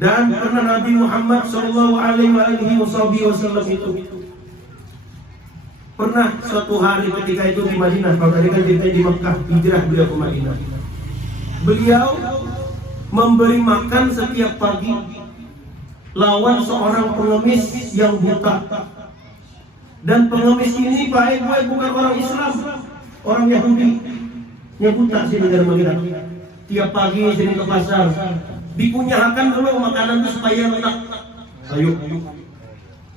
Dan pernah Nabi Muhammad Shallallahu Alaihi Wasallam itu pernah suatu hari ketika itu di Madinah, kalau tadi kan kita di Mekah, hijrah beliau ke Madinah. Beliau memberi makan setiap pagi lawan seorang pengemis yang buta. Dan pengemis ini baik-baik bukan orang Islam, orang Yahudi yang buta sih negara Madinah. Tiap pagi sini ke pasar, dikunyahakan dulu makanan itu supaya enak. Ayo.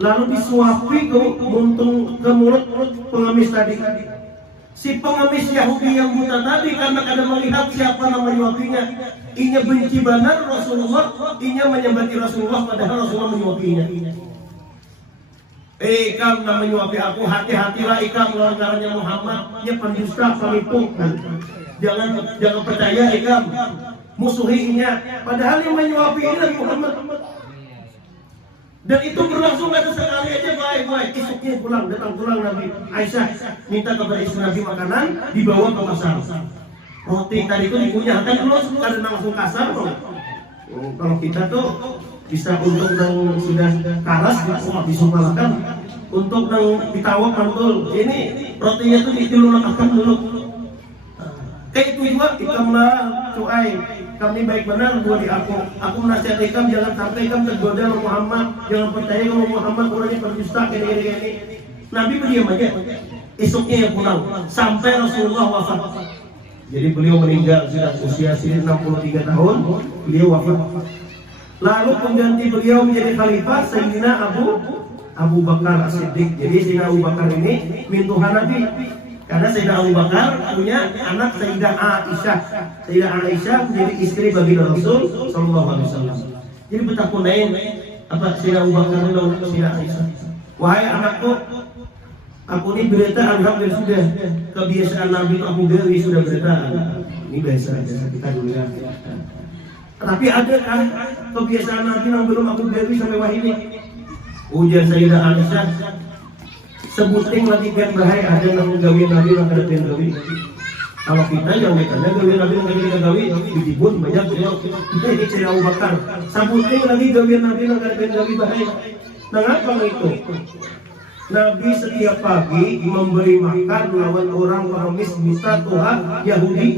Lalu disuapi ke mulut pengemis tadi. Si pengemis Yahudi yang buta tadi karena kada melihat siapa nama nyuapinya, inya benci benar Rasulullah, inya menyembati Rasulullah padahal Rasulullah menyuapinya. Ikam nama nyuapi aku, hati-hatilah ikam lawan caranya Muhammad, nya pendusta, penipu. Jangan percaya ikam, musuhinya. Padahal yang menyuapi ini Muhammad. Dan itu berlangsung ada sekali aja baik-baik. Esoknya datang pulang Nabi Aisyah minta kepada istri Nabi makanan, dibawa ke pasar. Roti tadi itu dikunyahkan dulu, ada langsung kasar. Kalau kita tuh bisa untuk yang sudah karas disumpahkan, untuk yang ditawak mantul. Ini rotinya tuh dilunakkan dulu. Kayak itu juga ikamlah cuai. Kami baik benar buat di aku menasihat ikam jangan sampai ikam tergoda sama Muhammad, jangan percaya kalau Muhammad orangnya pendusta ini. Nabi berdiam aja. Esoknya yang pulang sampai Rasulullah wafat. Jadi beliau meninggal sudah usia 63 tahun, beliau wafat. Lalu pengganti beliau menjadi khalifah Sayyidina Abu Bakar As-Siddiq. Jadi Sayyidina Abu Bakar ini mintuhan Nabi. Karena Sayyidina Abu Bakar punya anak Sayyidah Aisyah. Sayyidah Aisyah menjadi istri baginda Rasul sallallahu alaihi wasallam. Jadi betapa naik apa Sayyidina Abu Bakar dan Sayyidah Aisyah. Wahai anakku, aku ini berita alhamdulillah sudah kebiasaan Nabi Abu Bakar sudah berita. Ini biasa kita dulu ya. Tapi ada kan kebiasaan Nabi yang belum Abu Bakar sampai wahai ini. Ujar Sayyidah Aisyah, sebuting lagi kan bahaya ada yang gawin Nabi yang kada pengen gawi. Kalau kita yang mereka gawin Nabi yang kada gawi ditibun banyak ya. Kita ini cerita Abu Bakar. Sebuting lagi gawin Nabi yang kada pengen gawi bahaya. Mengapa itu? Nabi setiap pagi memberi makan lawan orang pengemis buta Tuhan Yahudi,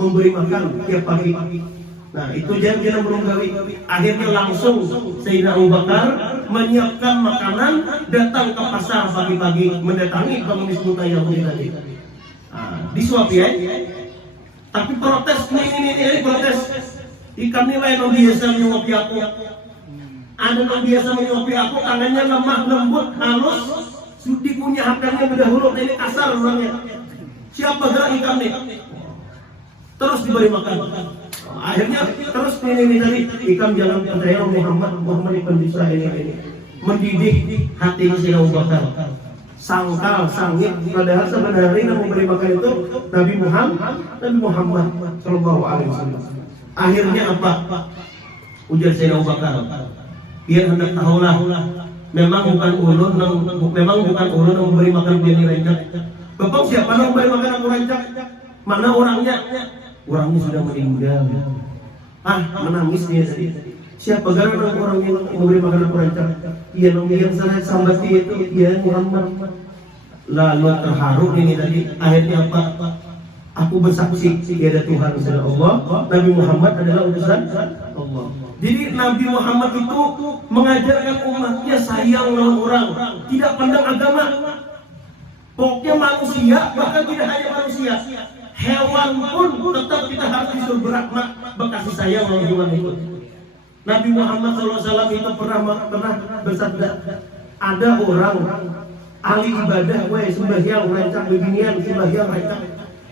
memberi makan tiap pagi. Nah itu jangan belum gawi. Akhirnya langsung Sayyidina Abu Bakar menyiapkan makanan, datang ke pasar pagi-pagi mendatangi pengemis buta Yahudi tadi. Disuapi ya. Tapi protes ini protes. Ikan nilai yang biasa menyuapi aku. Ada yang biasa menyuapi aku, tangannya lemah lembut halus, sudah punya haknya berdahulu ini kasar orangnya. Siapa gerak ikan nih? Terus diberi makan. Akhirnya terus ini tadi ikam jangan percaya Muhammad pendusta ini mendidik hatinya si Abu Bakar, sangkal sangit padahal sebenarnya yang memberi makan itu Nabi Muhammad Shallallahu Alaihi Wasallam. Akhirnya apa? Ujar si Abu Bakar, biar hendak tahulah memang bukan ulun yang memberi makan biar rancak. Bapak siapa yang memberi makan aku rancak? Mana orangnya? Orangnya sudah meninggal. Menangis dia tadi. Siapa gara orang yang memberi makan aku rancak? Iya yang sangat sambat itu, iya Muhammad. Lalu terharu ini tadi. Akhirnya apa? Aku bersaksi tiada Tuhan selain Allah. Nabi Muhammad adalah utusan Allah. Jadi Nabi Muhammad itu mengajarkan umatnya sayang lawan orang, tidak pandang agama. Pokoknya manusia, bahkan tidak hanya manusia, hewan pun tetap kita harus disuruh berahmat, berkasih sayang lawan hewan itu. Nabi Muhammad SAW itu pernah bersabda, ada orang ahli ibadah, sembahyang rancak beginian, sembahyang rancak,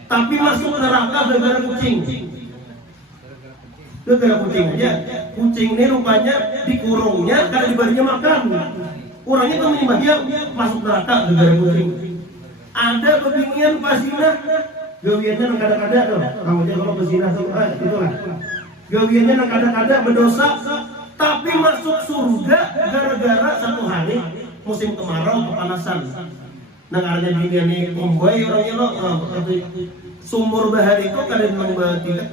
tapi masuk neraka gara-gara kucing. Gara-gara kucing aja. Kucing ini rupanya dikurungnya karena diberinya makan. Orangnya itu sembahyang masuk neraka gara-gara kucing. Ada beginian pasina, gawiannya kadang-kadang tuh. Kamu aja kalau pasina itulah. Gawiannya kadang-kadang berdosa, tapi masuk surga gara-gara satu hari musim kemarau kepanasan. Nah karena dia nih komboy orangnya loh, sumur bahari itu kadang tidak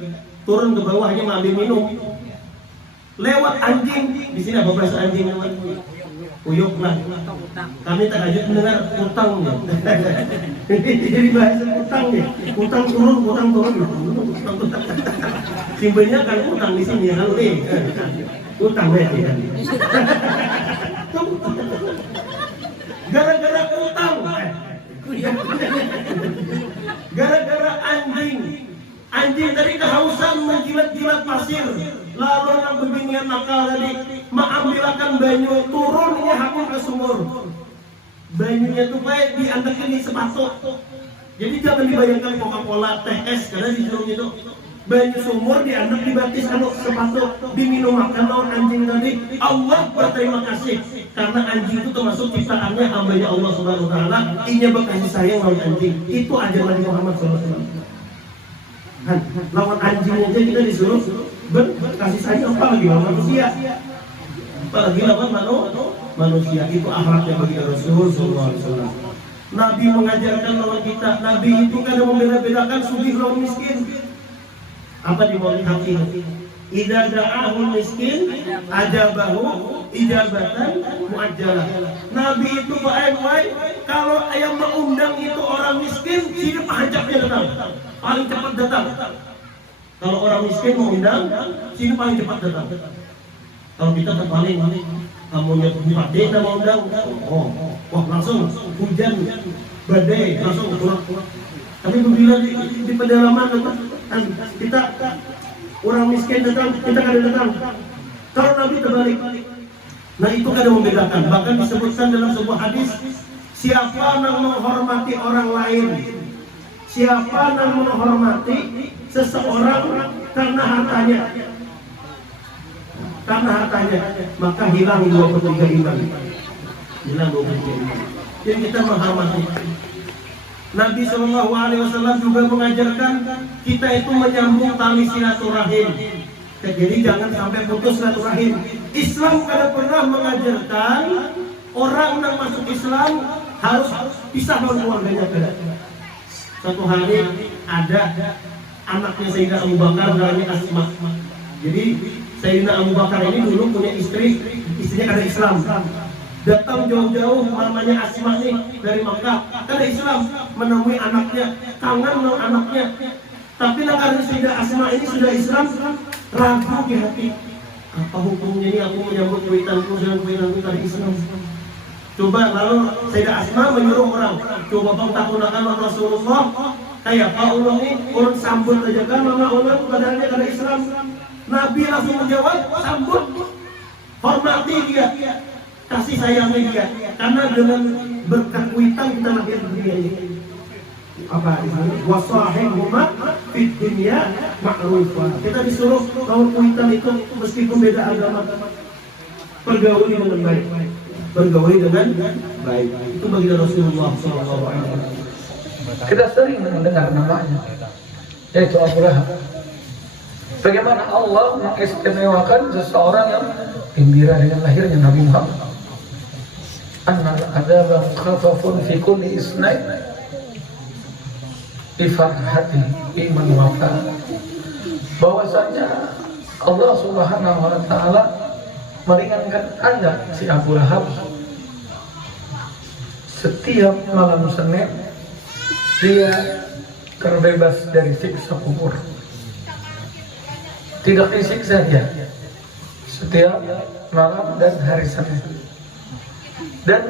turun ke bawahnya ngambil minum. Lewat anjing, di sini apa bahasa anjing lewat? Uyuk lah. Kami tak lanjut mendengar utang. Jadi bahasa utang ya, utang turun, simpelnya kan utang di sini kan nih, utang ya. Gara-gara utang, gara-gara anjing dari kehausan menjilat-jilat pasir, lalu orang beginian nakal tadi mengambilkan banyu turunnya hakim ke sumur. Banyunya tuh kayak diantekin di sepatu. Jadi jangan dibayangkan Coca-Cola, teh es, karena di jeruk itu banyu sumur diantek dibatis anu sepatu, diminum makan lawan anjing tadi. Allah berterima kasih karena anjing itu termasuk ciptaannya hambanya Allah Subhanahu Wa Taala. Inya berkasih sayang lawan anjing. Itu ajaran Nabi Muhammad SAW. Lawan anjing aja kita disuruh berkasih sayang, apalagi lawan manusia, apalagi lawan manusia. Itu akhlaknya bagi Rasul SAW. Nabi mengajarkan lawan kita. Nabi itu kadang membeda-bedakan sugih lawan miskin. Apa di bawah hati? Idza da'ahul miskin ajabahu ijabatan muajjalah. Nabi itu baik-baik kalau yang mengundang itu orang miskin, sini pajaknya datang. Paling cepat datang. Kalau orang miskin mengundang, sini paling cepat datang. Kalau kita terpaling, kamunya bupati kita mau undang, wah langsung hujan badai langsung pulang. Tapi bila di pedalaman kita orang miskin datang, kita kada datang. Kalau Nabi terbalik, nah itu kada membedakan. Bahkan disebutkan dalam sebuah hadis, siapa yang menghormati orang lain, siapa yang menghormati seseorang karena hartanya, maka hilang 2/3 iman. Hilang 2/3 iman. Jadi kita menghormati. Nabi SAW juga mengajarkan kita itu menyambung tali silaturahim. Jadi jangan sampai putus silaturahim. Islam kada pernah mengajarkan orang yang masuk Islam harus pisah dari keluarganya. Satu hari ada anaknya Sayyidina Abu Bakar namanya Asma. Jadi Sayyidina Abu Bakar ini dulu punya istrinya ada Islam. Datang jauh-jauh mamanya Asma nih dari Makkah, ada Islam, menemui anaknya, kangen dengan anaknya. Tapi karena Sayyidah Asma ini sudah Islam, ragu di hati. Apa hukumnya ini aku menyambut kuitanku dengan kuitanku dari Islam? Coba lalu Sayyidah Asma menyuruh orang, coba pengtakunakan Rasulullah, kayak Pak Ulun ini, orang sambut aja kan mama Ulun badannya dari Islam. Nabi langsung menjawab, sambut, hormati dia, kasih sayangnya dia, karena dengan berkat kuitan kita lahir di dunia ini. Apa itu? Wasahihuma fid dunya ma'rufah. Kita disuruh kalau kuitan itu meskipun beda agama, pergauli dengan baik. Bergauli dengan baik. Itu bagi Rasulullah SAW. Kita sering mendengar namanya, yaitu Abu Lahab. Bagaimana Allah mengistimewakan seseorang yang gembira dengan lahirnya Nabi Muhammad. Annal adzaba khafafun fi kulli isnain bi farhati iman wafa. Bahwasanya Allah Subhanahu wa taala meringankan azab si Abu Lahab setiap malam Senin. Dia terbebas dari siksa kubur. Tidak disiksa dia setiap malam dan hari Senin. Dan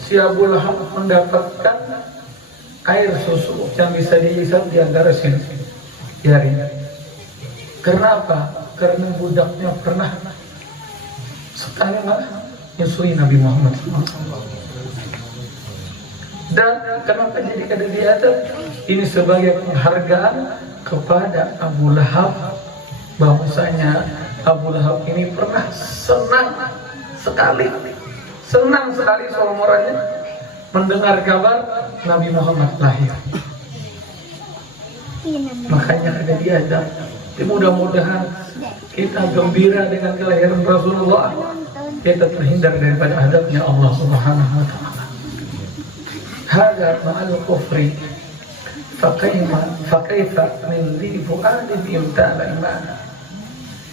si Abu Lahab mendapatkan air susu yang bisa dihisap di antara jari. Karena apa? Karena budaknya pernah sekali menyusui Nabi Muhammad. Dan kenapa jadi kada diatur? Ini sebagai penghargaan kepada Abu Lahab, bahwasanya Abu Lahab ini pernah senang sekali seumur-umurnya mendengar kabar Nabi Muhammad lahir. Makanya ada diajar. Mudah-mudahan kita gembira dengan kelahiran Rasulullah, kita terhindar daripada adabnya Allah Subhanahu wa taala. Hadza ma'al kufri fakaifa min dhi fu'ad imtala iman.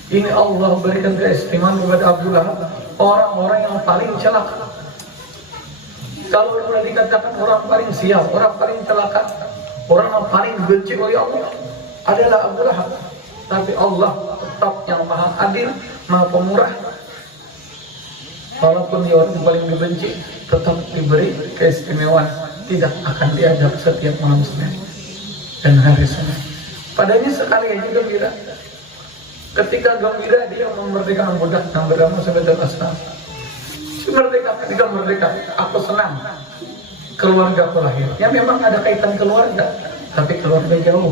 Ini Allah berikan keistimewaan kepada Abu Lahab, orang-orang yang paling celaka. Kalau sudah dikatakan orang paling sial, orang paling celaka, orang yang paling benci oleh Allah adalah Abu Lahab. Tapi Allah tetap yang maha adil, maha pemurah. Walaupun dia orang paling dibenci, tetap diberi keistimewaan, tidak akan diajak setiap malam Senin dan hari Senin. Padanya sekali aja gembira. Ketika gembira dia memerdekakan budak yang bernama Sahabat Aslam. Merdeka, ketika merdeka, aku senang. Keluarga aku lahir. Ya memang ada kaitan keluarga, tapi keluarga jauh.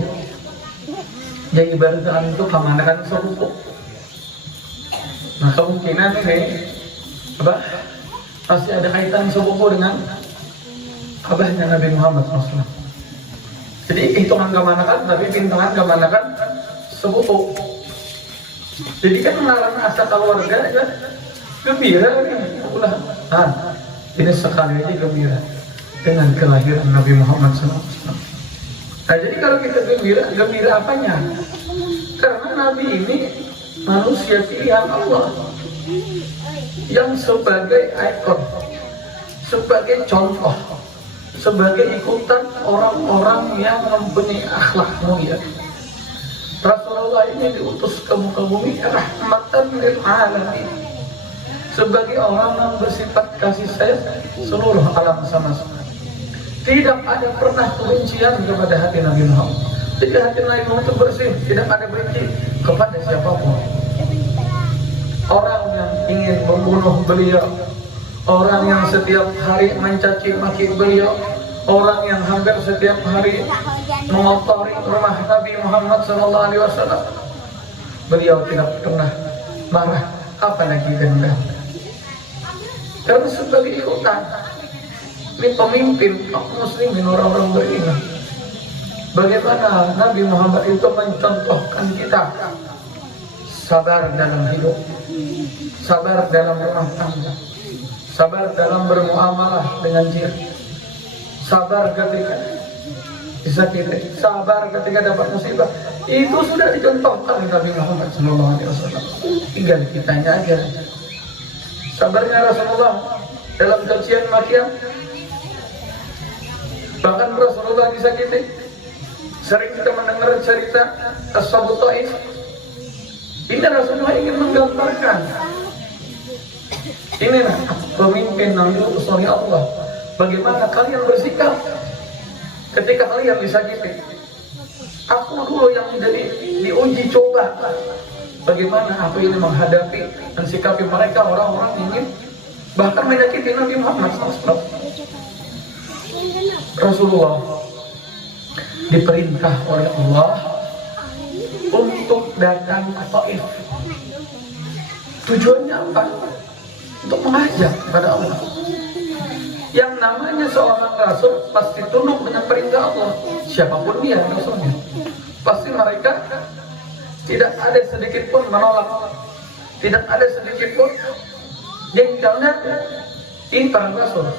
Jadi ibaratkan itu kemanakan sepupu. Nah kemungkinan ini pasti ada kaitan sepupu dengan abahnya Nabi Muhammad SAW. Jadi hitungan kemanakan, tapi pintungan kemanakan sepupu. Jadi kan mengarang asa keluarga kan gembira nih. Ini sekali aja gembira dengan kelahiran Nabi Muhammad SAW. Nah jadi kalau kita gembira apanya? Karena Nabi ini manusia pilihan Allah yang sebagai ikon, sebagai contoh, sebagai ikutan orang-orang yang mempunyai akhlak mulia. Rasulullah ini diutus ke muka bumi rahmatan lil alamin, sebagai orang yang bersifat kasih sayang seluruh alam semesta. Tidak ada pernah kebencian kepada hati Nabi Muhammad. Jadi hati Nabi Muhammad itu bersih, tidak ada benci kepada siapapun. Orang yang ingin membunuh beliau, orang yang setiap hari mencaci maki beliau, orang yang hampir setiap hari mengotori rumah Nabi Muhammad SAW, beliau tidak pernah marah, apalagi dendam. Karena sebagai ikutan, ini pemimpin kaum muslimin, orang-orang beriman. Bagaimana Nabi Muhammad itu mencontohkan kita sabar dalam hidup, sabar dalam rumah tangga, sabar dalam bermuamalah dengan diri, sabar ketika disakiti, sabar ketika dapat musibah. Itu sudah dicontohkan oleh Nabi Muhammad SAW. Tinggal kitanya aja. Sabarnya Rasulullah dalam cacian makian, bahkan Rasulullah disakiti. Sering kita mendengar cerita Ashabut Taif. Ini Rasulullah ingin menggambarkan, inilah pemimpin yang diutus oleh Allah. Bagaimana kalian bersikap ketika kalian disakiti. Aku dulu yang jadi diuji coba. Bagaimana aku ini menghadapi dan sikapi mereka, orang-orang ingin bahkan menyakiti Nabi Muhammad SAW. Rasulullah diperintah oleh Allah untuk datang ke Taif. Tujuannya apa? Untuk mengajak kepada Allah. Yang namanya seorang rasul pasti tunduk dengan perintah Allah. Siapapun dia rasulnya, pasti mereka tidak ada sedikit pun menolak, tidak ada sedikit pun jengkelnya. Ini para rasul.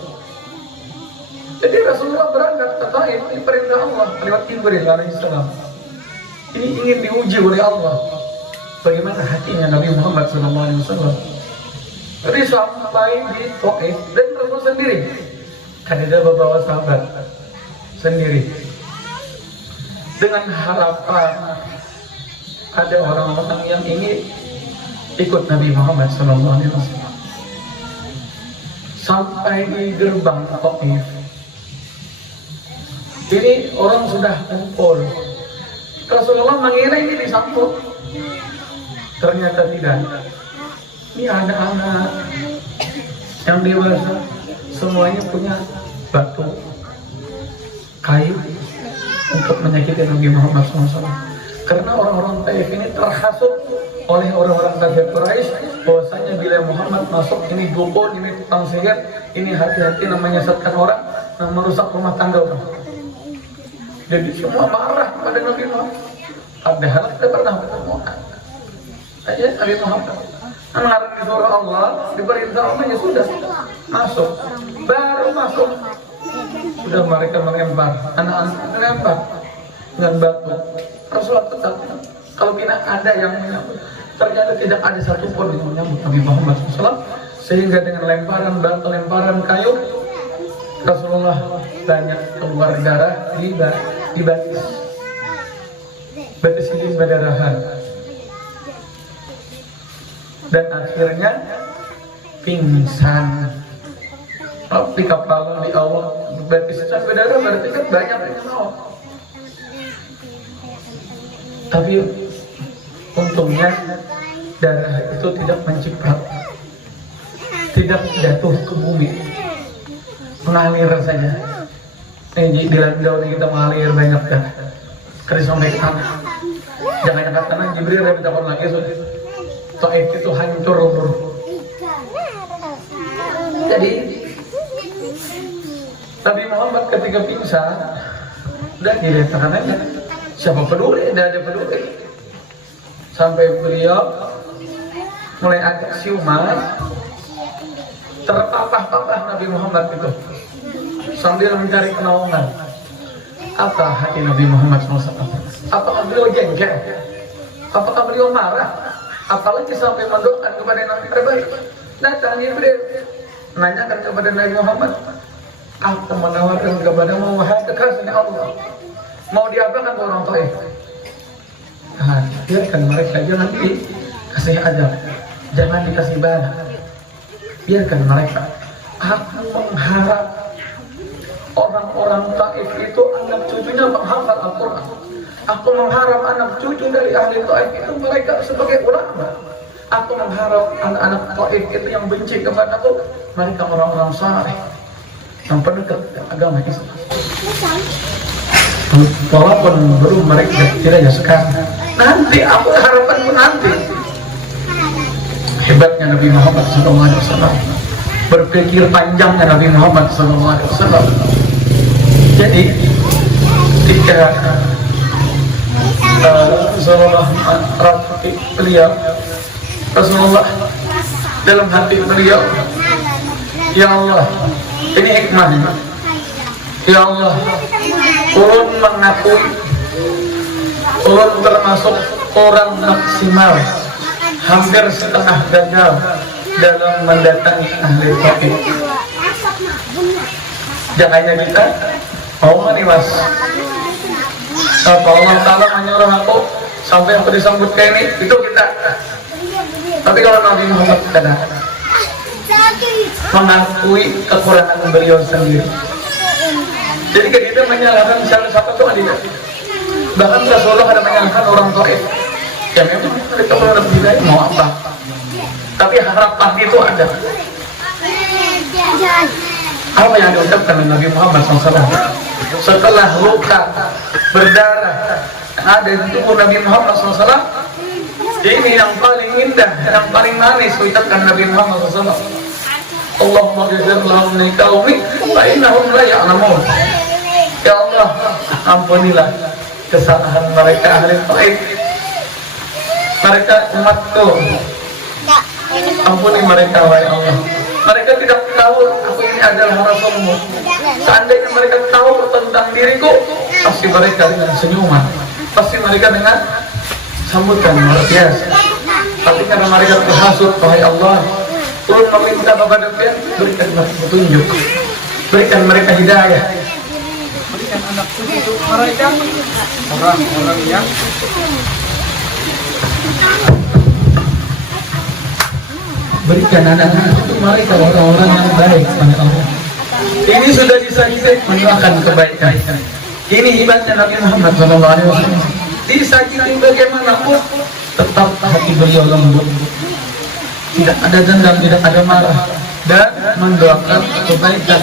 Jadi Rasulullah berangkat ke Taif di perintah Allah lewat Jibril alaihissalam. Ini ingin diuji oleh Allah. Bagaimana hatinya Nabi Muhammad SAW. Jadi sampai di Taif dan Rasul sendiri, kan ada beberapa sahabat sendiri, dengan harapan ada orang-orang yang ingin ikut Nabi Muhammad SAW. Sampai di gerbang Taif, ini orang sudah kumpul. Rasulullah mengira ini disambut, ternyata tidak. Ini anak-anak yang dewasa, semuanya punya batu, kayu untuk menyakiti Nabi Muhammad SAW. Karena orang-orang Taif ini terhasut oleh orang-orang kafir Quraisy bahwasanya bila Muhammad masuk ini dukun, ini tukang sihir, ini hati-hati namanya menyesatkan orang, merusak rumah tangga orang. Jadi semua marah pada Nabi Muhammad. Padahal kita pernah bertemu aja Nabi Muhammad mengarang di surah Allah, diperintah Allah, ya sudah masuk. Baru masuk sudah mereka melempar, anak-anak melempar dengan batu. Rasulullah tetap, kalau tidak ada yang menyambut, ternyata tidak ada satupun yang menyambut Nabi Muhammad SAW. Sehingga dengan lemparan batu, lemparan kayu, Rasulullah banyak keluar darah di dibatis, batis ini berdarahan, dan akhirnya pingsan. Di kepala di awal batis itu berdarah berarti kan banyak yang mau. Tapi untungnya darah itu tidak menciprat, tidak jatuh ke bumi, mengalir saja. Di daun kita mengalir banyak kan. Keris sampai ke tanah. Jangan tanah Jibril yang minta lagi sudah. Taif itu hancur lebur. Jadi Nabi Muhammad ketika pingsan udah diletakkan aja. Siapa peduli? Tidak ada peduli. Sampai beliau mulai agak siuman, terpapah-papah Nabi Muhammad itu sambil mencari penawangan. Apa hati Nabi Muhammad SAW? Apakah beliau jengkel? Apakah beliau marah? Apalagi sampai mendoakan kepada Nabi terbaik. Datang Jibril menanyakan kepada Nabi Muhammad, aku menawarkan kepadamu wahai kekasihnya Allah, mau diapakan orang Taif? Biarkan mereka, jangan dikasih azab, jangan dikasih bala, biarkan mereka. Aku mengharap orang-orang Taif itu anak cucunya menghafal Al-Quran. Aku mengharap anak cucu dari ahli Taif itu mereka sebagai ulama. Aku mengharap anak-anak Taif itu yang benci kepadaku, mereka orang-orang saleh yang pendekat agama Islam. Walaupun belum mereka tidak sekarang, nanti aku harapanku nanti. Hebatnya Nabi Muhammad SAW, berpikir panjangnya Nabi Muhammad SAW. Jadi ketika Rasulullah dalam hati beliau, ya Allah, ini hikmahnya. Ya Allah, ulun mengakui ulun termasuk orang maksimal, hampir setengah gagal dalam mendatangi ahli Taif. Jangannya kita mau nih mas, apa Allah Ta'ala menyuruh aku sampai aku disambut kayak ini, itu kita. Tapi kalau Nabi Muhammad tidak mengakui kekurangan beliau sendiri, jadi kita menyalahkan salah satu tuh tidak. Bahkan Rasulullah ada menyalahkan orang Taif. Ya memang mereka belum lebih mau apa, tapi harapan itu ada. Apa yang diucapkan oleh Nabi Muhammad SAW setelah luka berdarah ada di tubuh Nabi Muhammad SAW? Ini yang paling indah, yang paling manis ucapkan Nabi Muhammad SAW. Allahumma ghfir lahum li qaumi fa innahum la ya'lamun. Ya Allah, ampunilah kesalahan mereka ahli Taif, mereka umatku. Ampuni mereka wahai Allah. Mereka tidak tahu aku ini adalah Rasulmu. Seandainya mereka tahu tentang diriku, pasti mereka dengan senyuman, pasti mereka dengan sambutan luar biasa. Tapi karena mereka terhasut, wahai Allah, turun meminta kepada Dia, berikan mereka petunjuk, berikan mereka hidayah, berikan anak cucu mereka orang-orang yang berikan anak-anak itu mereka orang-orang yang baik pada Allah. Ini sudah disajikan mendoakan kebaikan. Ini hebatnya Nabi Muhammad SAW. Disakiti bagaimanapun tetap hati beliau lembut, tidak ada dendam, tidak ada marah, dan mendoakan kebaikan.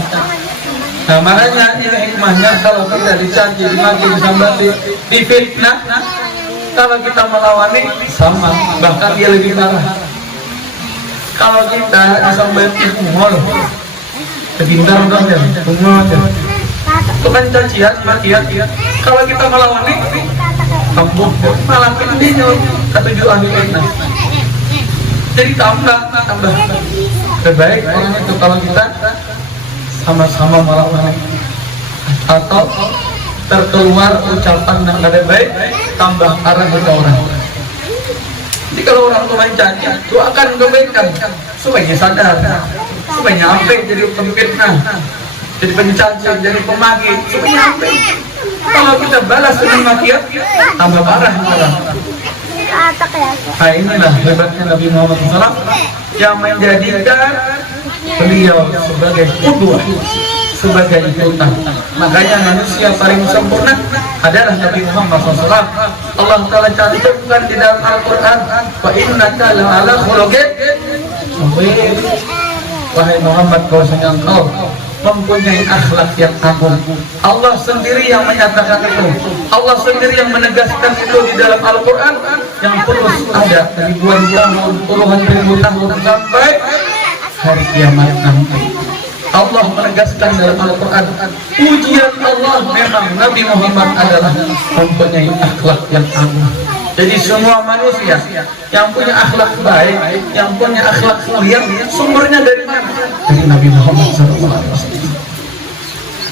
Nah makanya ini hikmahnya, kalau kita dicaci, dimaki, disambati, difitnah, kalau kita melawani sama, bahkan dia lebih parah. Kalau kita disambati umur, kebintang dong ya, umur aja. Bukan cacian, makian. Kalau kita melawani, tambuk, malah pindinya, ketujuh ahli fitnah. Jadi tambah. Terbaik orang itu kalau kita sama-sama melawan, atau terkeluar ucapan yang tidak baik, tambah arah ke orang. Jadi kalau orang itu main caci, doakan kebaikan supaya sadar, supaya apa jadi pemfitnah, jadi pencaci, jadi pemaki, supaya apa? Kalau kita balas dengan makiat, tambah parah malah. Nah inilah hebatnya Nabi Muhammad SAW yang menjadikan beliau sebagai qudwah, sebagai ikutan. Makanya manusia paling sempurna adalah Nabi Muhammad SAW. Allah Ta'ala cantumkan di dalam Al-Quran, wa innaka la'ala khuluqin azim. Wahai Muhammad, bahwasanya engkau mempunyai akhlak yang agung. Allah sendiri yang menyatakan itu. Allah sendiri yang menegaskan itu di dalam Al-Quran yang terus ada ribuan tahun, puluhan ribu tahun sampai hari kiamat nanti. Allah menegaskan dalam Al-Quran, ujian Allah memang Nabi Muhammad adalah mempunyai akhlak yang agung. Jadi semua manusia yang punya akhlak baik, yang punya akhlak mulia, sumbernya dari mana? Dari Nabi Muhammad SAW.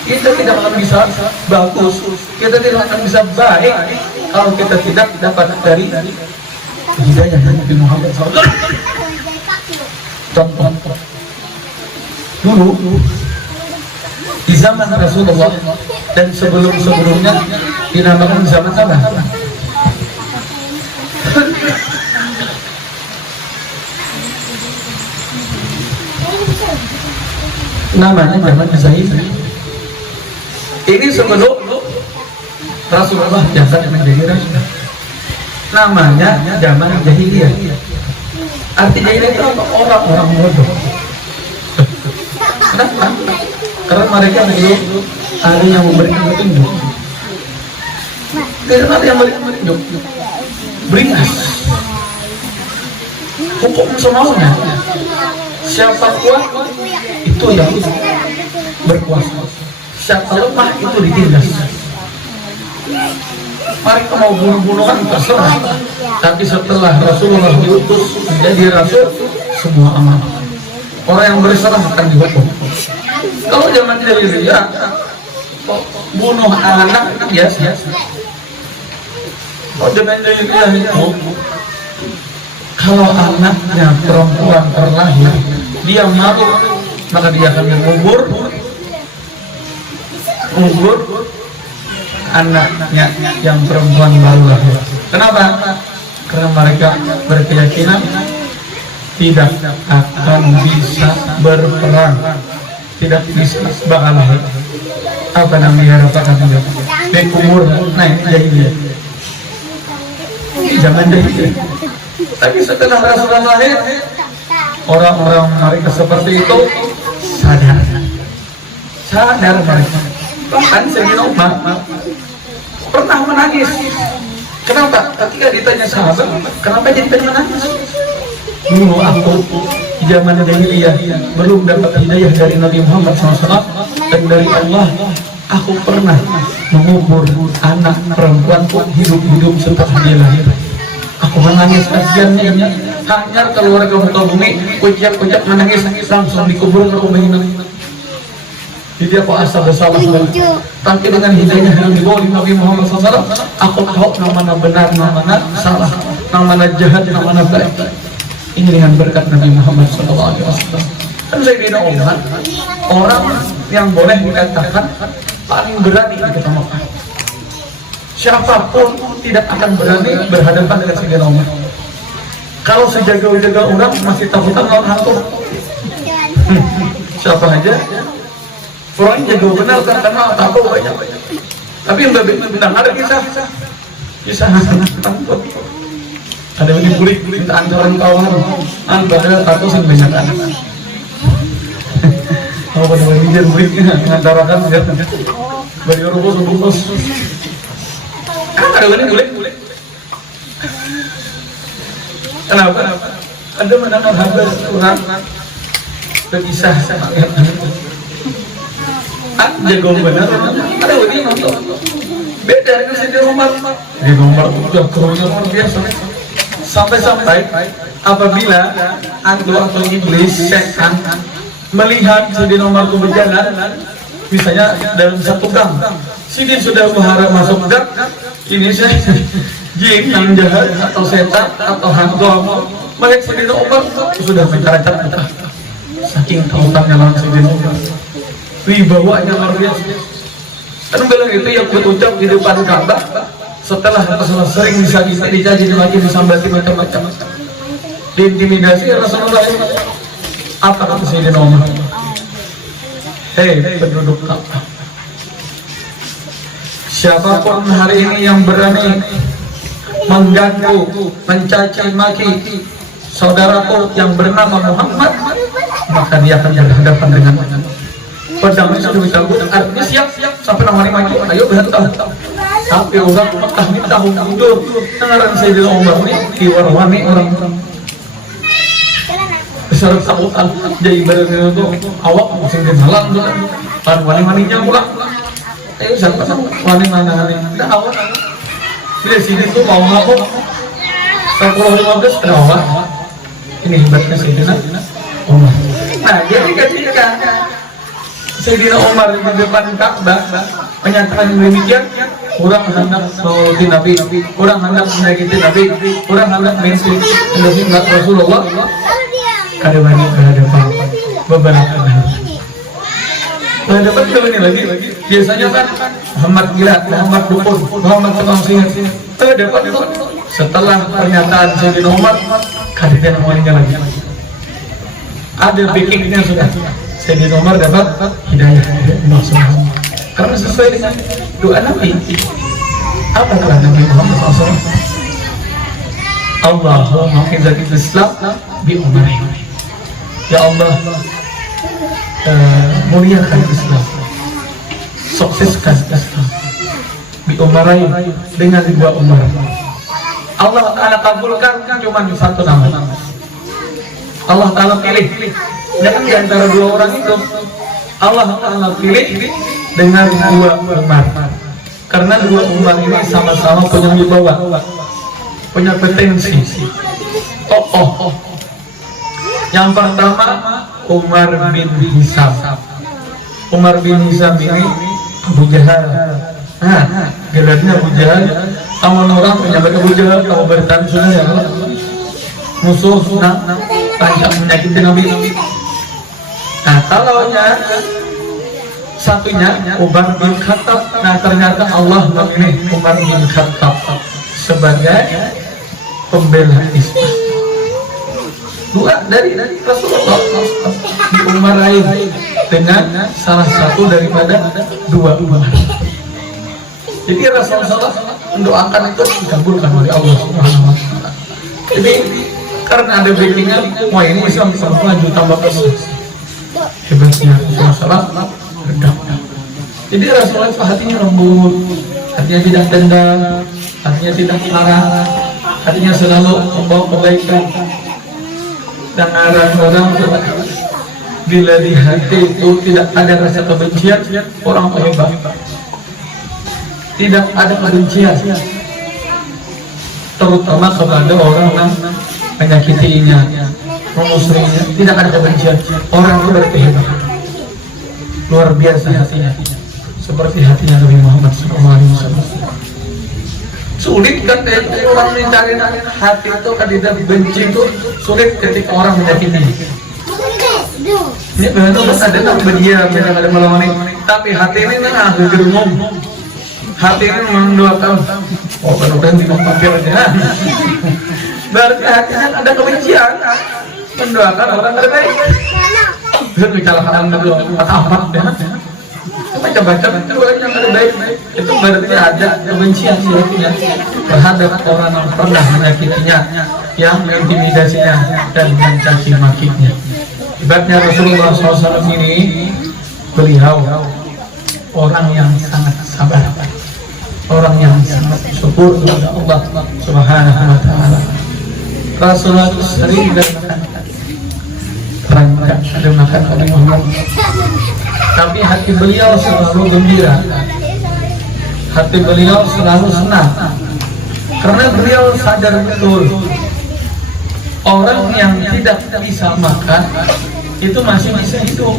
Kita tidak akan bisa bagus, kita tidak akan bisa baik kalau kita tidak dapat dari hidayah dari Nabi Muhammad SAW. Contoh, dulu di zaman Rasulullah dan sebelum-sebelumnya dinamakan zaman apa? Namanya zaman Jahiliyah. Ini sebelum Rasulullah diangkat menjadi rasul. Namanya zaman Jahiliyah. Arti Jahiliyah itu apa? Orang-orang bodoh. Kenapa? Karena mereka belum ada yang memberikan petunjuk. Tidak ada yang memberikan petunjuk. Beringas. Hukum semaunya. Siapa kuat itu yang berkuasa. Siapa lemah itu ditindas. Mereka mau bunuh-bunuhan terserah. Tapi setelah Rasulullah diutus menjadi rasul, semua aman. Orang yang berserah akan dihukum. Kalau zaman jahiliyah bunuh anak biasa. Kalau zaman jahiliyah itu kalau anaknya perempuan terlahir, dia malu, maka dia akan mengubur anaknya yang perempuan baru lahir. Kenapa? Karena mereka berkeyakinan tidak akan bisa berperang, tidak bisa bakal lahir. Apa namanya harapan dia? Bekubur, naik jahiliyah. Zaman jahiliyah. Tapi setelah Rasulullah lahir, orang-orang mereka seperti itu sadar mereka. Bahkan Sayyidina Umar pernah menangis. Kenapa? Ketika ditanya sahabat, kenapa jadi menangis? Dulu aku di zaman jahiliyah belum dapat hidayah dari Nabi Muhammad SAW dan dari Allah. Aku pernah mengubur anak perempuanku hidup-hidup setelah dia lahir. Aku menangis kasihannya, hanya keluarga muka bumi, ucap-ucap menangis, langsung dikubur ke rumah. Jadi aku asa bersalah. Tapi dengan hidayah yang dibawa Nabi Muhammad SAW, aku tahu yang mana benar, yang mana salah, yang mana jahat, yang mana baik. Ini dengan berkat Nabi Muhammad SAW. Kan Sayyidina Umar, orang yang boleh dikatakan paling berani di kota Makkah. Siapapun tidak akan berani berhadapan dengan Sayyidina Umar. Kalau sejaga-jaga orang masih takutan lawan hantu. Siapa aja orang jaga benar kan karena takut banyak. Tapi yang benar ada kisah takut. Ada yang kulit minta antaran kawan, padahal takut sih banyak kan. Kalau pada wajar kulit ngantarakan ya. Bagi rubus. Ada yang kulit. Kenapa? Ada mendengar habar orang berkisah sama jago benar, ada yang nonton. Beda dengan Sayyidina Umar. Sayyidina Umar sudah kerunya luar biasa. Sampai-sampai apabila hantu atau iblis setan melihat Sayyidina Umar itu berjalan, misalnya dalam satu gang, sini sudah berharap masuk gang, ini saya jin yang jahat atau setan atau hantu melihat Sayyidina Umar sudah mencarat-carat. Saking takutannya lawan Sayyidina Umar. Wibawanya luar biasa. Kan bilang itu yang berucap di depan Ka'bah setelah Rasulullah sering dicaci dimaki disambati macam-macam, diintimidasi Rasulullah. Apa kata Sayyidina Umar? Hei penduduk Ka'bah, siapapun hari ini yang berani mengganggu, mencaci maki saudaraku yang bernama Muhammad, maka dia akan berhadapan dengan pedangnya sudah dicabut. Artinya siap sampai namanya maju, ayo berhadapan. Tapi orang Mekah ini tahun mundur dengaran Sayyidina Umar ini diwarwani orang besar takutan jadi badan itu awak musim kenalan tuh kan wani-waninya pula. Ayo siapa wani mana ada awak di sini tuh mau aku 10-15 awak. Ini hebatnya Sayyidina Umar. Nah jadi ketika Sayyidina Umar di depan Ka'bah menyatakan demikian, orang hendak menuruti Nabi, orang hendak menyakiti Nabi, orang hendak menghina Rasulullah. Ada banyak berhadapan beberapa kali. Berhadapan kali ini lagi. Biasanya kan Muhammad gila, Muhammad dukun, Muhammad tukang sihir. Berhadapan itu setelah pernyataan Sayyidina Umar, kehadiran wanita lagi. Ada bakingnya sudah. Sayyidina Umar dapat hidayah maksudnya karena sesuai dengan doa Nabi. Apa doa Nabi Muhammad SAW? Allahumma izzati Islam bi umari. Ya Allah, muliakan Islam, sukseskan Islam bi umarai dengan 2 umar. Allah Ta'ala kabulkan cuma satu nama. Allah Ta'ala pilih. Jangan di antara 2 orang itu Allah Ta'ala pilih dengan 2 umar. Karena 2 umar ini sama-sama punya wibawa, punya potensi tokoh. Yang pertama Umar bin Hisam. Umar bin Hisam ini Abu Jahal. Nah, gelarnya Abu Jahal. Kamu orang menyebut Abu Jahal, kamu bertahan sudah ya. Musuh panjang menyakiti Nabi. Nah, kalau satunya Umar bin Khattab. Nah, ternyata Allah memilih Umar bin Khattab sebagai pembela Islam. 2 dari Rasulullah diumarai dengan salah satu daripada 2 umar. Jadi Rasulullah mendoakan itu dikabulkan oleh Allah Subhanahu wa Ta'ala. Jadi karena ada backingnya, wah ini Islam maju tambah besar. Hebatnya Rasulullah redam. Jadi Rasulullah itu hatinya lembut, hatinya tidak dendam, hatinya tidak marah, hatinya selalu membawa kebaikan. Dan orang bila di hati itu tidak ada rasa kebencian, orang hebat. Tidak ada kebencian, terutama kepada orang yang menyakitinya, memusuhinya. Tidak ada kebencian. Orang itu berarti hebat, luar biasa hatinya, seperti hatinya Nabi Muhammad SAW. Sulit kan orang mencari hati itu kan tidak benci itu sulit ketika orang menyakiti. Ini benar ada tak berdiam, ada malam ini. Tapi hati ini kan gerumum. Hati ini mendoakan. Oh kan di pampir aja. Berarti hatinya ada kebencian. Mendoakan orang terbaik. Bisa bicara kata amat ya. Baca-baca doanya yang terbaik itu berarti ada kebencian hatinya terhadap orang yang pernah menyakitinya, yang mengintimidasinya dan mencaci makinya. Ibaratnya Rasulullah SAW ini, beliau orang yang sangat sabar, orang yang sangat syukur kepada Allah Subhanahu wa Ta'ala. Rasulullah sering ada makan oleh Muhammad, tapi hati beliau selalu gembira, hati beliau selalu senang, karena beliau sadar betul orang yang tidak bisa makan itu masih bisa hidup.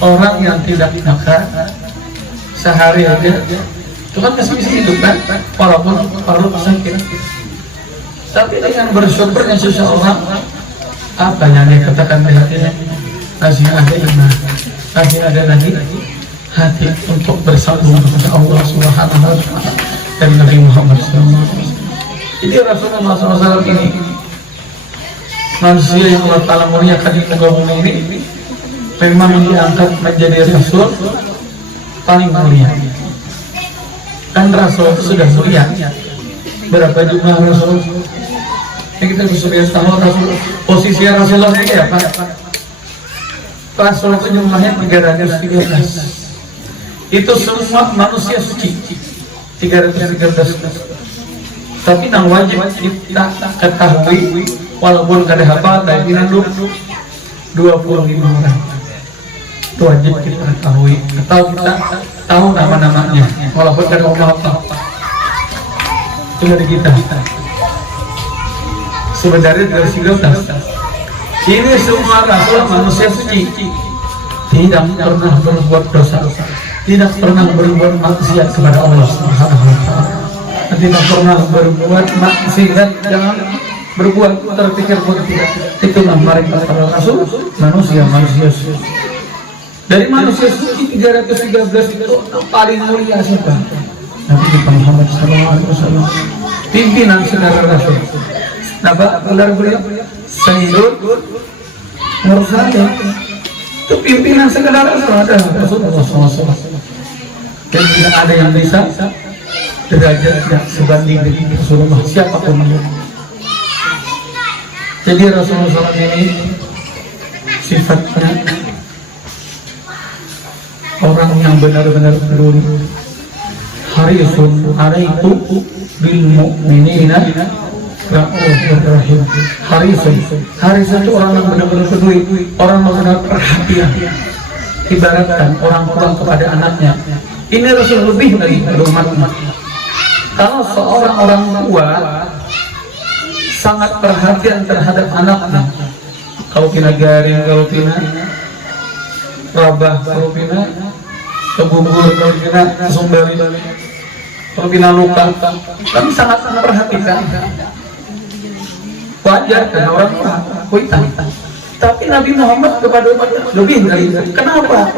Orang yang tidak makan sehari aja itu kan masih bisa hidup kan, walaupun perut sakit. Tapi dengan bersyukurnya seseorang, apa yang dia katakan di hatinya, masih ada lagi, hati untuk bersambung kepada Allah Subhanahu wa taala dan Nabi Muhammad SAW. Jadi Rasulullah SAW ini manusia yang Allah Ta'ala muliakan di muka bumi ini memang diangkat menjadi Rasul paling mulia. Dan Rasul itu sudah mulia. Berapa jumlah Rasul? Yang kita bisa lihat sama Rasul. Posisi Rasulullah ini kayak apa? Rasul itu jumlahnya 313. Itu semua manusia suci 313. Tapi yang wajib kita ketahui, walaupun kada hafal, tapi nanti 25 orang. Itu wajib kita ketahui, atau kita tahu nama-namanya, walaupun kada hafal. Itu dari kita. Sebenarnya dari 13. Ini semua rasul manusia suci, tidak pernah berbuat dosa, tidak pernah berbuat maksiat kepada Allah Subhanahu wa taala, tidak pernah berbuat maksiat, jangan berbuat terpikir buat tidak. Itulah mereka para rasul manusia suci. Dari manusia suci 313 itu paling mulia siapa? Nabi Muhammad SAW, pimpinan saudara rasul. Napa gelar beliau? Sayyidul Mursalin. Itu pimpinan segala rasul ada Rasulullah SAW. Dan tidak ada yang bisa derajatnya sebanding dengan Rasulullah siapapun itu. Jadi Rasulullah SAW ini sifatnya orang yang benar-benar peduli. Harisun alaitu bil mu'minina ra'ufur rahim. Harisun itu orang yang benar-benar peduli, orang yang benar-benar perhatian. Ibaratkan orang tua kepada anaknya. Ini Rasul lebih dari umat. Kalau seorang orang tua sangat perhatian terhadap anaknya, kalau pina garing, kalau pina rabah, kalau pina kebubur, kalau pina sumbari, kalau pina luka, kami sangat perhatikan. Wajar kan orang tua kuitan. Tapi Nabi Muhammad kepada umatnya lebih dari itu. Kenapa?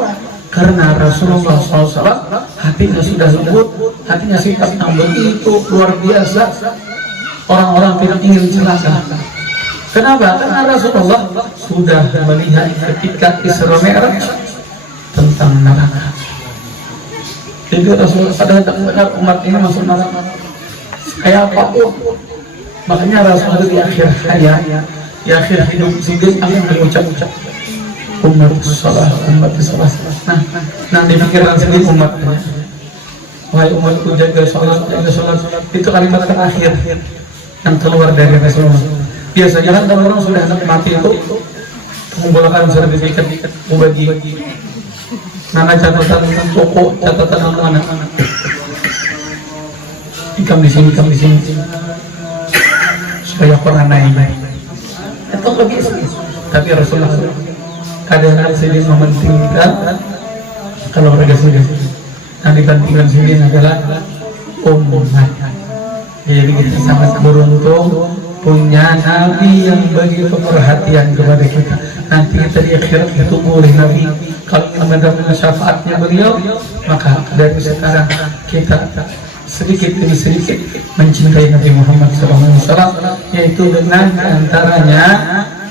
Karena Rasulullah SAW hatinya sudah lembut, hatinya sifat yang begitu luar biasa. Orang-orang tidak ingin celaka. Kenapa? Karena Rasulullah sudah melihat ketika Isra Mi'raj tentang neraka. Jadi Rasulullah sadar benar umat ini masuk neraka. Kayak apapun. Makanya Rasulullah di akhir hayat, di akhir hidup siddiq akan mengucap-ucap umat salah. Nah di pikiran sendiri umatnya, wahai umatku jaga sholat. Itu kalimat terakhir yang keluar dari Rasulullah. Biasanya kan kalau orang sudah mati itu mengumpulkan sertifikat membagi nama catatan toko, catatan anak-anak, ikam di sini supaya pernah naik. Itu lagi. Tapi Rasulullah kadang-kadang sedih mementingkan kalau mereka sudah yang dipentingkan sini adalah umat. Jadi kita sangat beruntung punya Nabi yang begitu perhatian kepada kita. Nanti kita di akhirat ditunggu oleh Nabi. Kalau kita mendapat syafaatnya beliau, maka dari sekarang kita sedikit demi sedikit mencintai Nabi Muhammad SAW, yaitu dengan antaranya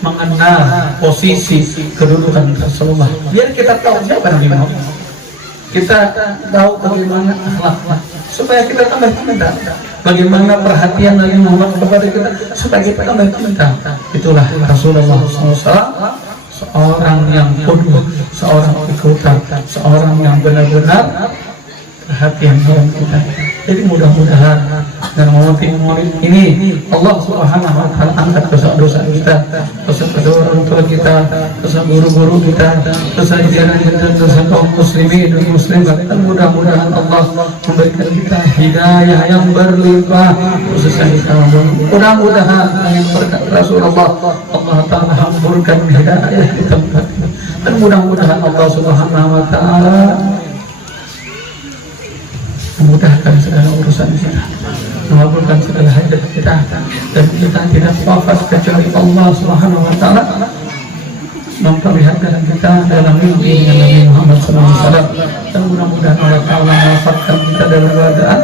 mengenal posisi kedudukan Rasulullah. Biar kita tahu siapa Nabi Muhammad, kita tahu bagaimana akhlaknya, supaya kita tambah cinta. Bagaimana perhatian Nabi Muhammad kepada kita, supaya kita tambah cinta. Itulah Rasulullah SAW, seorang yang qudwah, seorang ikutan, seorang yang benar-benar perhatian dalam kita. Jadi mudah-mudahan dengan momentum ini Allah Subhanahu wa taala angkat dosa-dosa kita, dosa orang tua kita, dosa guru-guru kita, dosa jalan-jalan, dosa kaum muslimin dan muslimat. Dan mudah-mudahan Allah memberikan kita hidayah yang berlimpah khususnya di tahun. Mudah-mudahan berkat Rasulullah Allah taala hamburkan hidayah di tempat ini. Dan mudah-mudahan Allah Subhanahu wa taala memudahkan segala urusan kita, mengabulkan segala hajat kita, dan kita tidak wafat kecuali Allah Subhanahu wa taala memperlihatkan kita dalam mimpi dengan Nabi Muhammad SAW, dan mudah-mudahan Allah Ta'ala mewafatkan kita dalam keadaan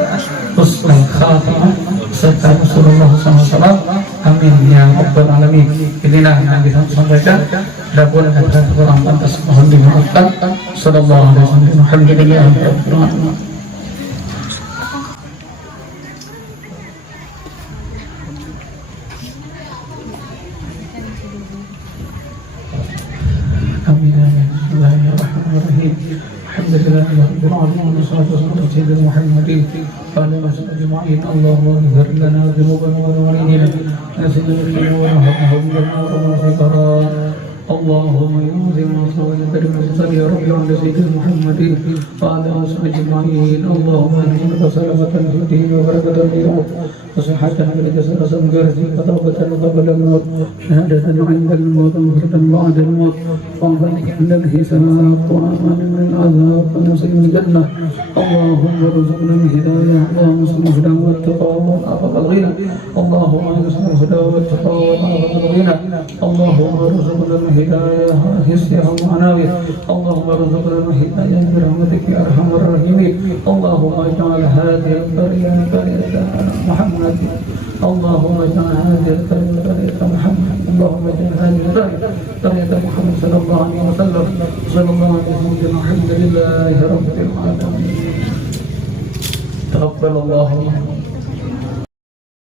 husnul khatimah serta Rasulullah SAW. Amin ya rabbal alamin. Inilah yang bisa disampaikan. Adapun kata kurang pantas mohon dimaafkan. Sallallahu alaihi wasallam. Alhamdulillahirabbil alamin. Amin. Bismillahirrahmanirrahim. Alhamdulillahirabbil alamin. Wassalatu wassalamu ala sayyidina Muhammadin wa ala alihi ajma'in. Allahumma ighfir lana dhunubana wa walidina nasibina wa rahmahumna wa rahmana. اللهم ينزل مصطفى الكريم صلى يا رب على سيدنا محمد وعلى اله اجمعين. اللهم انزل سلامة في الدين وبركة في الارض وصحة في الجسد وسمجرة وتوبة قبل الموت شهادة عند الموت ومغفرة بعد الموت وعفوا عند الحساب وأمان من العذاب ونصيب الجنة. اللهم ارزقنا الهداية. اللهم ارزقنا الهدى والتقى والعفو والغنى. اللهم ارزقنا الهدى والتقى والعفو والغنى. اللهم ارزقنا الهداية والحسنى والمعنوي. اللهم ارزقنا الهداية برحمتك يا أرحم الراحمين. اللهم اجعل هذه القرية قرية محمد. اللهم اجعل هذه القرية قرية محمد. اللهم اجعل هذه القرية قرية محمد صلى الله عليه وسلم. صلى الله عليه وسلم. الحمد لله رب العالمين. تقبل الله.